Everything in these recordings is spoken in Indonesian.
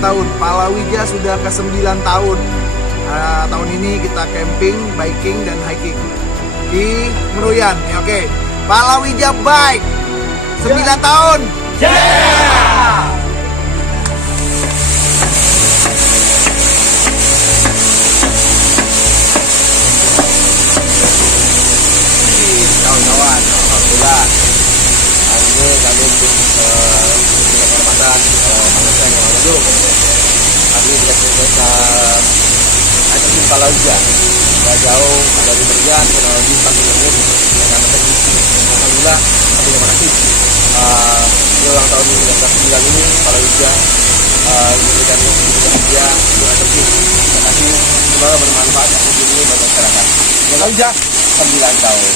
tahun. Palawija sudah ke 9 tahun. Tahun ini kita camping, biking, dan hiking di Meruyan. Oke. Palawija Bike 9 tahun. Kawan-kawan, alhamdulillah hari ini kami punya kehormatan manusia yang maju. Kami dikasih hiking Palawija, nggak jauh dari Meruyan, kurang lebih 40 menit dengan teknisi. Alhamdulillah, terima kasih. Di ulang tahun yang ke-9 ini Palawija memberikan bahagia untuk hiking. Terima kasih, semoga bermanfaat untuk ini bagi masyarakat. Palawija 9 tahun.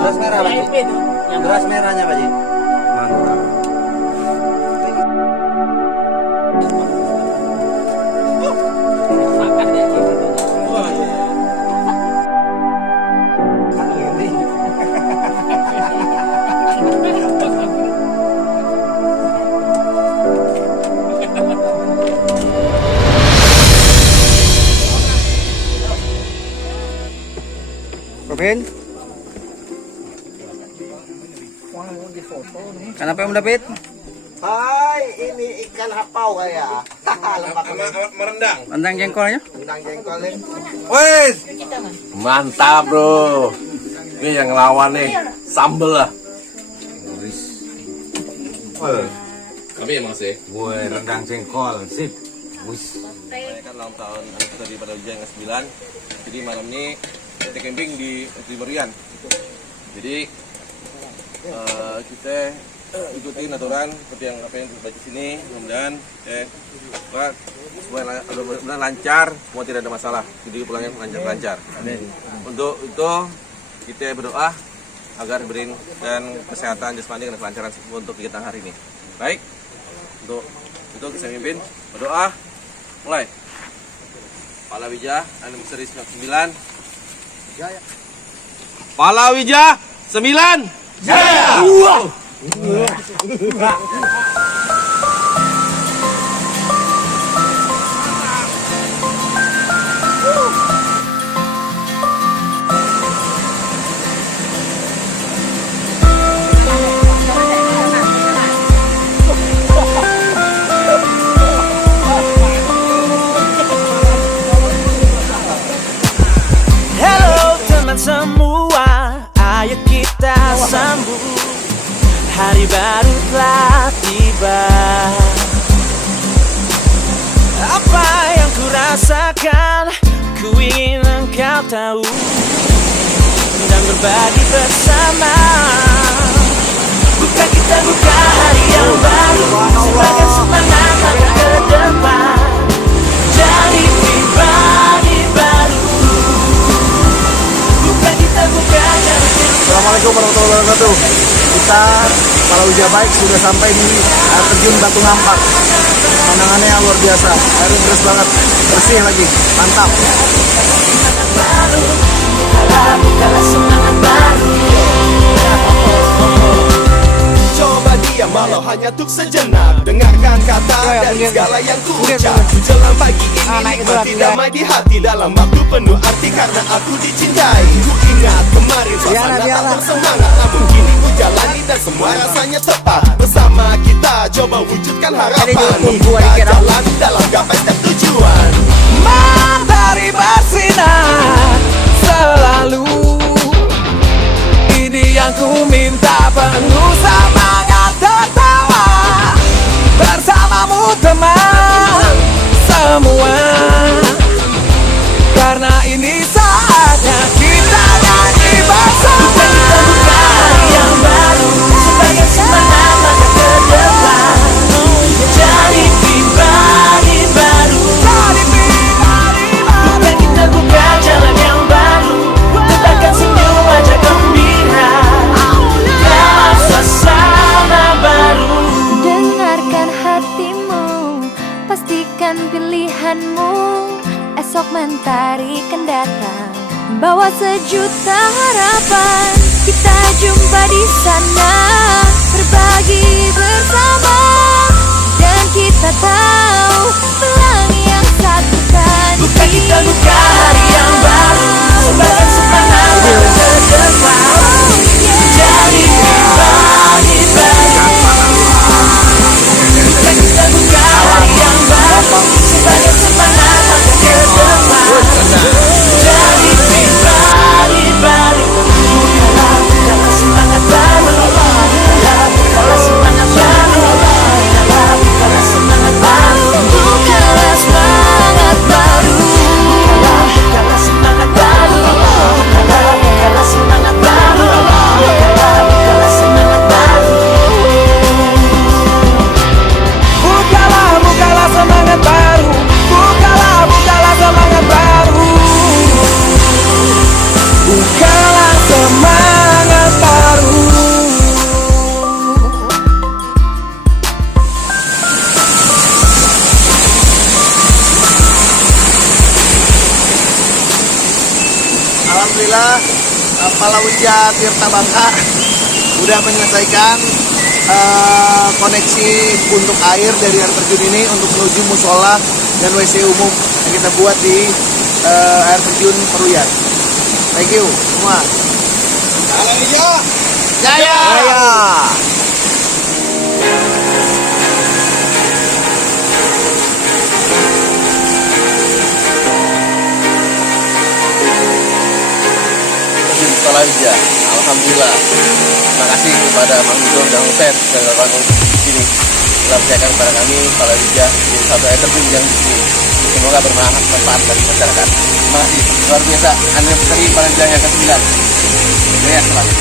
Beras merah, Pak Ji. Beras merahnya, Pak Ji. Mantap. Makan deh gitu. Wah, iya. Robin, kenapa Om David? Hai, ini ikan hapau kayak. Merendang. Rendang jengkolnya? Rendang jengkolnya. Wes, mantap bro. Ini yang lawan nih, sambel lah. Kami emang sih. Woi, rendang jengkol, sip. Wis. Kan ulang tahun anak kita di Palawija yang ke-9. Jadi malam ini kita camping di Meruyan. Jadi kita ikutin aturan seperti yang apa yang dibaca sini. Mudah-mudahan mudah-mudahan lancar, semua tidak ada masalah. Jadi pulangnya lancar-lancar. Untuk itu kita berdoa agar diberikan kesehatan jasmani dan kelancaran untuk kegiatan hari ini. Baik, untuk itu saya mimpin berdoa. Mulai. Palawija anniversary 9. Palawija 9. Jaya. Hello teman semua, ayo kita sambut hari baru telah tiba. Apa yang ku rasakan, ku ingin engkau tahu dan berbagi bersama. Buka kita buka hari yang baru sebagai semangat langkah ke depan. Jadi pribadi baru. Buka kita buka jalan yang Assalamualaikum warahmatullahi wabarakatuh. Kita Palawija Bike sudah sampai di air terjun Batu Ngampak. Pemandangannya luar biasa, airnya deras banget, bersih lagi, mantap. baru. Bukalah semangat baru. Coba diam malah hanya untuk sejenak. Dengarkan kata dari segala yang ku ucap. Jelang pagi ini nikmati damai di hati. Dalam waktu penuh arti karena aku dicintai. Ku ingat kemarin suasana tak bersemangat, namun kini ku jalani dan semua rasanya tepat. Bersama kita coba wujudkan harapan, membuka jalan dalam gapai setiap tujuan. Matahari bersinar selalu. Ini yang ku minta, penuh semangat tertawa bersamamu teman semua. Karena ini saatnya kita nyanyi bersama. Kita buka hari yang baru sebagai semangat langkah ke depan. Jadi pribadi baru. Bukan kita buka jalan yang baru, letakkan senyum wajah gembira dalam suasana baru. Dengarkan hatimu, pastikan pilihanmu. Esok mentari kan datang, bawa sejuta harapan. Kita jumpa di sana, berbagi bersama. Dan kita tahu pelangi yang satukan. Bukan kita buka hari yang baru sebagai semangat langkah ke depan. Jadi pribadi baru. Bukan kita buka hari yang baru sebagai semangat langkah ke depan. Jadi pribadi baru. Bukalah semangat baru. Bukalah semangat baru. Bukalah semangat baru. Bukalah semangat baru. Bukalah semangat baru. Bukalah semangat baru. Bukalah semangat baru. Bukalah semangat baru. Bukalah semangat baru. Bukalah semangat baru. Alhamdulillah Palawija Tirta Bangka udah menyelesaikan koneksi untuk air dari air terjun ini untuk menuju musola dan WC umum yang kita buat di air terjun Peruyan. Thank you semua. Palawija Jaya! Palawija, alhamdulillah. Terima kasih kepada Mang Udon dan Upen dan kawan-kawan di sini telah percayakan kepada kami Palawija di satu air terjun yang di sini. Semoga bermanfaat bagi masyarakat. Terima kasih luar biasa. Anda dari Palawija yang ke-9. Jaya selalu.